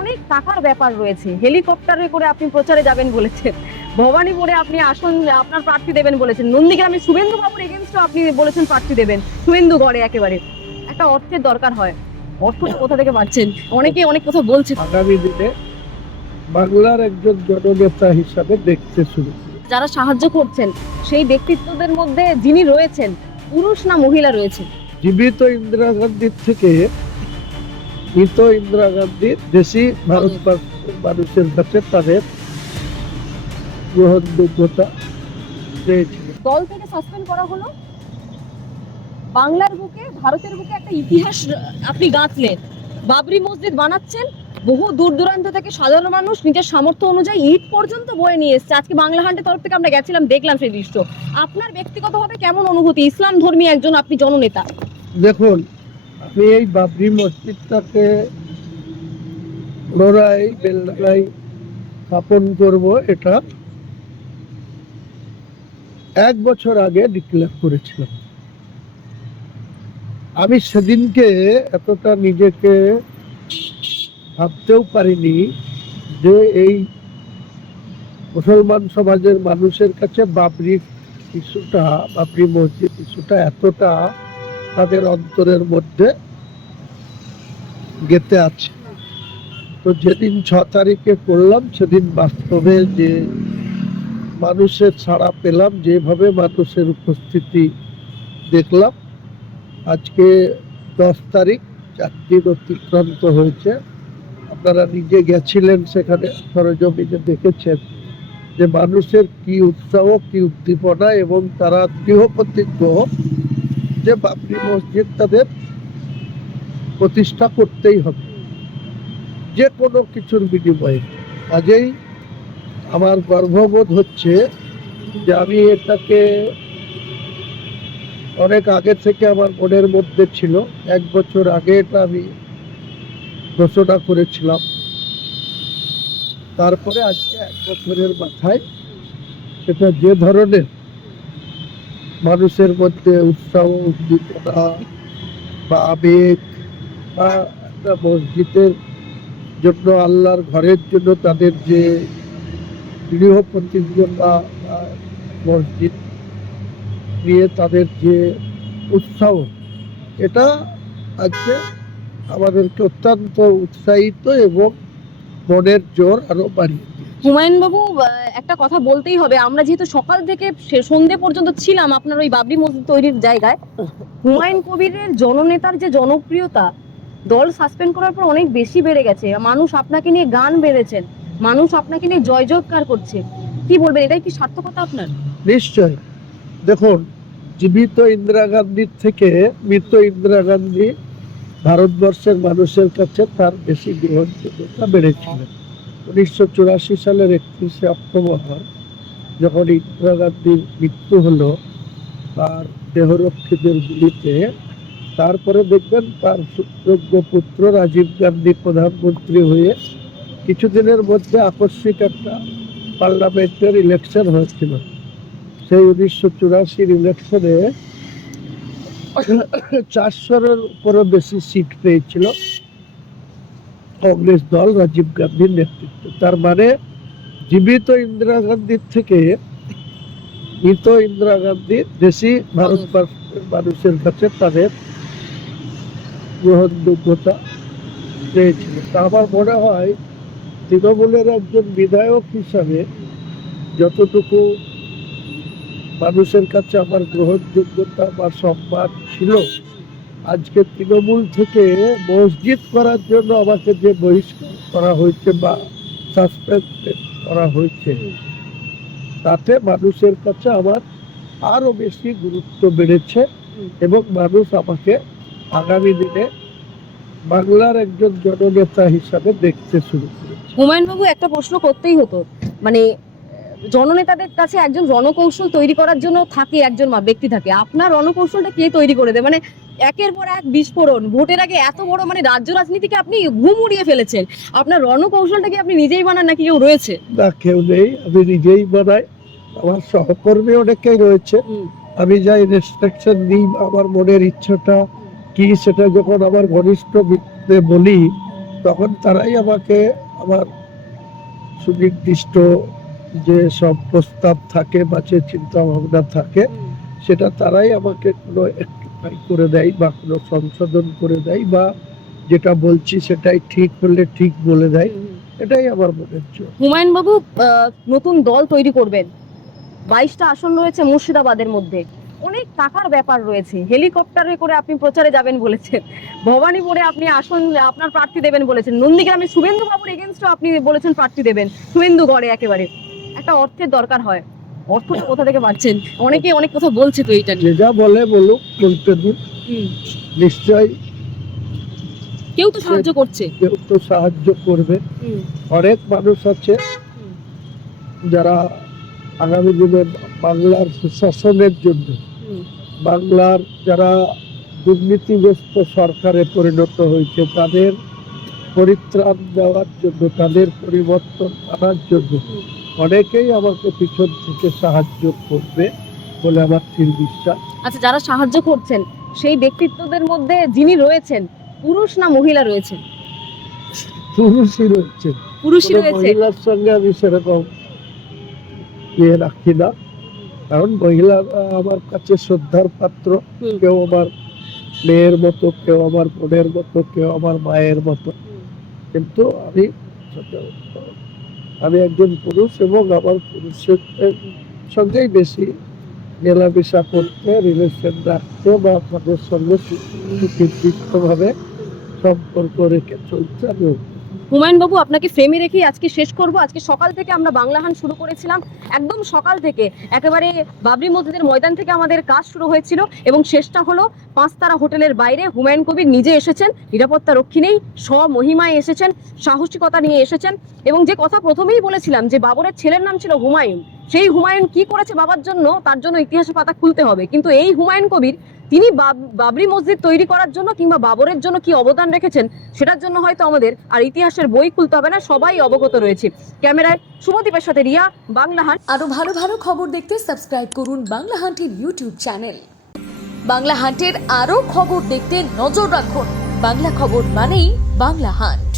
অনেক টাকার ব্যাপার রয়েছে। হেলিকপ্টারে করে আপনি প্রচারে যাবেন বলেছেন, ভবানীপুরে আপনি আসন আপনার প্রার্থী দেবেন বলেছেন, নন্দীগ্রামে শুভেন্দু বাবুর এগেনস্টও আপনি বলেছেন প্রার্থী দেবেন, শুভেন্দুগড়ে একেবারে একটা অর্থের দরকার হয়। অর্থটা কোথা থেকে পাচ্ছেন? অনেকেই অনেক কথা বলছে। আগামী দিনে বাংলার একজন জননেতা হিসাবে দেখতে শুরু করি। যারা সাহায্য করছেন সেই ব্যক্তিত্বদের মধ্যে যিনি রয়েছেন, পুরুষ না মহিলা রয়েছে? জীবিত ইন্দিরা গান্ধীর থেকে মৃত ইন্দিরা গান্ধীর বেশি ভারতবর্ষের মানুষের কাছে তাদের গ্রহণযোগ্যতা পেয়েছিল। দল থেকে সাসপেন্ড করা হলো, বাংলার বুকে ভারতের বুকে একটা ইতিহাস আপনি গাঁথলেন। বাবরি মসজিদ বানাচ্ছেন, বহু দূর দূরান্ত থেকে সাধারণ মানুষ নিজের সামর্থ্য অনুযায়ী ইট পর্যন্ত বয়ে নিয়ে এসছে। আজকে বাংলা হান্টের তরফ থেকে আমরা গেছিলাম, দেখলাম সেই দৃশ্য। আপনার ব্যক্তিগতভাবে কেমন অনুভূতি? ইসলাম ধর্মী একজন আপনি জননেতা। দেখুন, আমি এই বাবরি মসজিদটাকে পুনরায় বেলডাঙায় স্থাপন করব, এটা 1 বছর আগে ডিক্লেয়ার করেছিলাম। আমি সেদিনকে এতটা নিজেকে ভাবতেও পারিনি যে এই মুসলমান সমাজের মানুষের কাছে বাবরি মসজিদ ইস্যুটা এতটা তাদের অন্তরের মধ্যে গেঁথে আছে। তো যেদিন 6 তারিখে করলাম, সেদিন বাস্তবে যে মানুষের ছাড়া পেলাম, যেভাবে মানুষের উপস্থিতি দেখলাম, আজকে 10 তারিখ, 4 দিন অতিক্রান্ত হয়েছে। আপনারা নিজে গেছিলেন, সেখানে সরজমিনে দেখেছেন যে মানুষের কি উৎসাহ, কি উদ্দীপনা, এবং তারা দৃঢ় প্রতিজ্ঞ যে বাবরি মসজিদ তাদের প্রতিষ্ঠা করতেই হবে যে কোনো কিছুর বিনিময়ে। কাজেই আমার গর্ববোধ হচ্ছে যে আমি এটাকে অনেক আগে থেকে আমার মনের মধ্যে ছিল। 1 বছর আগে এটা আমি ঘোষণা করেছিলাম। তারপরে আজকে 1 বছরের মাথায় সেটা যে ধরনের মানুষের মধ্যে উৎসাহ, উদ্দীপনা বা আবেগ, বা একটা মসজিদের জন্য, আল্লাহর ঘরের জন্য তাদের যে দৃঢ় প্রতিজ্ঞতা, মসজিদ নিয়ে তাদের যে উৎসাহ, এটা আজকে আমাদেরকে অত্যন্ত উৎসাহিত এবং মনের জোর আরো বাড়িয়ে দিয়েছে। হুমায়ুন বাবু, একটা কথা বলতেই হবে, আমরা যেহেতু সকাল থেকে সন্ধ্যে পর্যন্ত ছিলাম আপনার ওই বাবরি মসজিদ তৈরির জায়গায়, হুমায়ুন কবিরের জননেতার যে জনপ্রিয়তা দল সাসপেন্ড করার পর অনেক বেশি বেড়ে গেছে। মানুষ আপনাকে নিয়ে গান বেড়েছেন, মানুষ আপনাকে নিয়ে জয় জয়কার করছে। কি বলবেন, এটাই কি সার্থকতা আপনার? নিশ্চয়। দেখুন, জীবিত ইন্দিরা গান্ধীর থেকে মৃত ইন্দিরা গান্ধী ভারতবর্ষের মানুষের কাছে তার বেশি গ্রহণযোগ্যতা বেড়েছিলেন। 1984 সালের 31শে অক্টোবর যখন ইন্দিরা গান্ধীর মৃত্যু হলো তার দেহরক্ষীদের গুলিতে, তারপরে দেখবেন তার সুযোগ্য পুত্র রাজীব গান্ধী প্রধানমন্ত্রী হয়ে কিছুদিনের মধ্যে আকস্মিক একটা পার্লামেন্টের ইলেকশন হয়েছিল। সেই 1984 ইলেকশনে 400-এর উপরও বেশি সিট পেয়েছিল কংগ্রেস দল, রাজীব গান্ধীর নেতৃত্বে। তার মানে জীবিত ইন্দিরা গান্ধীর থেকে মৃত ইন্দিরা গান্ধীর বেশি ভারতবর্ষের মানুষের কাছে তাদের গ্রহণযোগ্যতা পেয়েছিল। তা আমার মনে হয় তৃণমূলের একজন বিধায়ক হিসাবে যতটুকু মানুষের কাছে আমার গ্রহণযোগ্যতা বা সম্মান ছিল, আজকে তৃণমূল থেকে মসজিদ করার জন্য আমাকে যে বহিষ্কার করা হয়েছে বা সাসপেন্ড করা হয়েছে, তাতে মানুষের কাছে আমার আরো বেশি গুরুত্ব বেড়েছে এবং মানুষ আমাকে আগামী দিনে বাংলার একজন জননেতা হিসাবে দেখতে শুরু করেছে। হুমায়ুন বাবু, একটা প্রশ্ন করতেই হতো, মানে জননেতাদের কাছে একজন রণকৌশল তৈরি করার জন্য থাকে একজন ব্যক্তি থাকে, আপনার রণকৌশলটা কে তৈরি করে দেয়? মানে একের পর এক বিস্ফোরণ, ভোটের আগে এত বড়, মানে রাজ্য রাজনীতিকে আপনি ঘুম উড়িয়ে ফেলেছেন। আপনার রণকৌশলটা কি আপনি নিজেই বানান নাকি কেউ রয়েছে? না, কেউ নেই, আমি নিজেই বানাই। আমার সহকর্মী অনেকেই রয়েছে। আমি যাই রেস্ট্রিকশন দিই, আমার মনের ইচ্ছাটা কি সেটা যখন আমার ঘনিষ্ঠ ব্যক্তিদের বলি, তখন তারাই আমাকে আমার সুনির্দিষ্ট যে সব প্রস্তাব থাকে বা যে চিন্তা ভাবনা থাকে সেটা তারাই আমাকে কোনো একটুখানি করে দেয় বা কোনো সংশোধন করে দেয় বা যেটা বলছি সেটাই ঠিক হলে ঠিক বলে দেয়, এটাই আমার মনের জোর। হুমায়ুন বাবু নতুন দল তৈরি করবেন, 22টা আসন রয়েছে মুর্শিদাবাদের মধ্যে, অনেক টাকার ব্যাপার রয়েছে, হেলিকপ্টারে করে আপনি প্রচারে যাবেন বলেছেন, ভবানীপুরে আপনি আসন আপনার প্রার্থী দেবেন বলেছেন, নন্দীগ্রামে শুভেন্দু বাবুর এগেনস্টও আপনি বলেছেন প্রার্থী দেবেন, শুভেন্দু গড়ে একেবারে একটা অর্থের দরকার হয়, অর্থটা কোথা থেকে পাচ্ছেন? অনেকে অনেক কথা বলছে তো এইটা যে নিয়ে। যা বলে বলুক, বলতে দিন, নিশ্চয়ই কেউ তো সাহায্য করছে। কেউ তো সাহায্য করবে। অনেক মানুষ আছে যারা আগামী দিনে বাংলার সুশাসনের জন্য, বাংলার যারা দুর্নীতিগ্রস্ত সরকারে পরিণত হয়েছে তাদের পরিত্রাণ দেওয়ার জন্য, তাদের পরিবর্তন আনার জন্য অনেকেই আমাকে পিছন থেকে সাহায্য করবে বলে আমার স্থির বিশ্বাস। আচ্ছা, যারা সাহায্য করছেন সেই ব্যক্তিত্বদের মধ্যে যিনি রয়েছেন পুরুষ না মহিলা রয়েছেন? পুরুষই রয়েছে, পুরুষই কোনো রয়েছে। মহিলার সঙ্গে আমি সেরকম ইয়ে রাখি না, কারণ মহিলারা আমার কাছে শ্রদ্ধার পাত্র। কেউ আমার মেয়ের মতো, কেউ আমার বোনের মতো, কেউ আমার মায়ের মতো, কিন্তু আমি একজন পুরুষ এবং আমার পুরুষের সঙ্গেই বেশি মেলামেশা করতে, রিলেশন রাখতে বা তাদের সঙ্গে সুনির্দিষ্টভাবে সম্পর্ক রেখে চলতে আমি। হুমায়ুন বাবু, আপনাকে ফ্রেমে রেখেই আজকে শেষ করব। আজকে সকাল থেকে আমরা বাংলাহান শুরু করেছিলাম, একদম সকাল থেকে একেবারে বাবরি মসজিদের ময়দান থেকে আমাদের কাজ শুরু হয়েছিল এবং শেষটা হলো 5 তারা হোটেলের বাইরে। হুমায়ুন কবির নিজে এসেছেন, নিরাপত্তা রক্ষী নেই, স্বমহিমায় এসেছেন, সাহসিকতা নিয়ে এসেছেন এবং যে কথা প্রথমেই বলেছিলাম যে বাবরের ছেলের নাম ছিল হুমায়ুন, সেই হুমায়ুন কি করেছে বাবার জন্য তার জন্য ইতিহাসের পাতা খুলতে হবে, কিন্তু এই হুমায়ুন কবির তিনি বাবরি মসজিদ তৈরি করার জন্য কিংবা বাবরের জন্য কি অবদান রেখেছেন সেটার জন্য হয়তো আমাদের আর ইতিহাসের বই খুলতে হবে না, সবাই অবগত রয়েছে। ক্যামেরায় শুভদীপের সাথে রিয়া, বাংলাহান। আরো ভালো ভালো খবর দেখতে সাবস্ক্রাইব করুন বাংলাহান্টের ইউটিউব চ্যানেল। বাংলাহান্টের আরো খবর দেখতে নজর রাখুন। বাংলা খবর মানেই বাংলাহান্ট।